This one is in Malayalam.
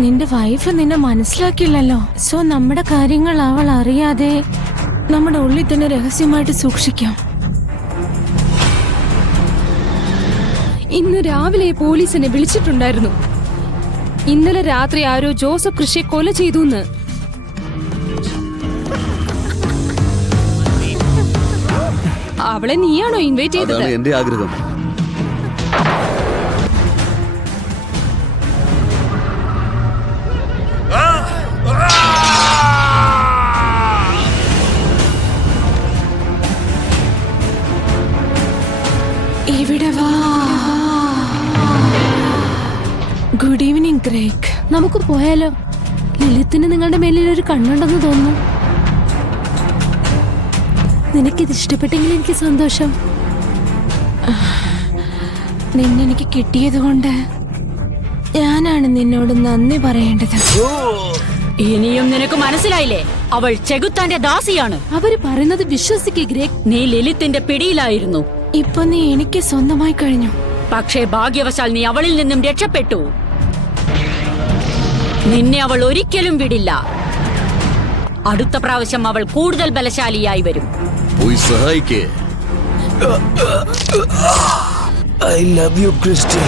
നിന്റെ വൈഫ് നിന്നെ മനസ്സിലാക്കില്ലല്ലോ. സോ നമ്മുടെ കാര്യങ്ങൾ അവൾ അറിയാതെ നമ്മുടെ ഉള്ളിൽ തന്നെ രഹസ്യമായിട്ട് സൂക്ഷിക്കാം. ഇന്ന് രാവിലെ പോലീസിനെ വിളിച്ചിട്ടുണ്ടായിരുന്നു. ഇന്നലെ രാത്രി ആരോ ജോസഫ് കൃഷിയെ കൊല ചെയ്തു. അവളെ നീയാണോ ഇൻവൈറ്റ് ചെയ്തത്? എന്റെ ആഗ്രഹം. ഇവിടെ വാ. Good evening Greg. നമുക്ക് പോയാലോ? ലളിത്തിന് നിങ്ങളുടെ മേലിൽ ഒരു കണ്ണുണ്ടെന്ന് തോന്നുന്നു. നിനക്കിത് ഇഷ്ടപ്പെട്ടെങ്കിൽ എനിക്ക് സന്തോഷം. നിന്നെനിക്ക് കിട്ടിയത് കൊണ്ട് ഞാനാണ് നിന്നോട് നന്ദി പറയേണ്ടത്. ഇനിയും നിനക്ക് മനസ്സിലായില്ലേ? അവൾ ചെകുത്താന്റെ ദാസിയാണ്. അവര് പറയുന്നത് വിശ്വസിക്കേ ഗ്രേഗ്. നീ ലളിത്തിന്റെ പിടിയിലായിരുന്നു. ഇപ്പൊ നീ എനിക്ക് സ്വന്തമായി കഴിഞ്ഞു. പക്ഷേ ഭാഗ്യവശാൽ നീ അവളിൽ നിന്നും രക്ഷപ്പെട്ടു. നിന്നെ അവൾ ഒരിക്കലും വിടില്ല. അടുത്ത പ്രാവശ്യം അവൾ കൂടുതൽ ബലശാലിയായി വരും. പോയി സഹായിക്കേ. I love you, Christy.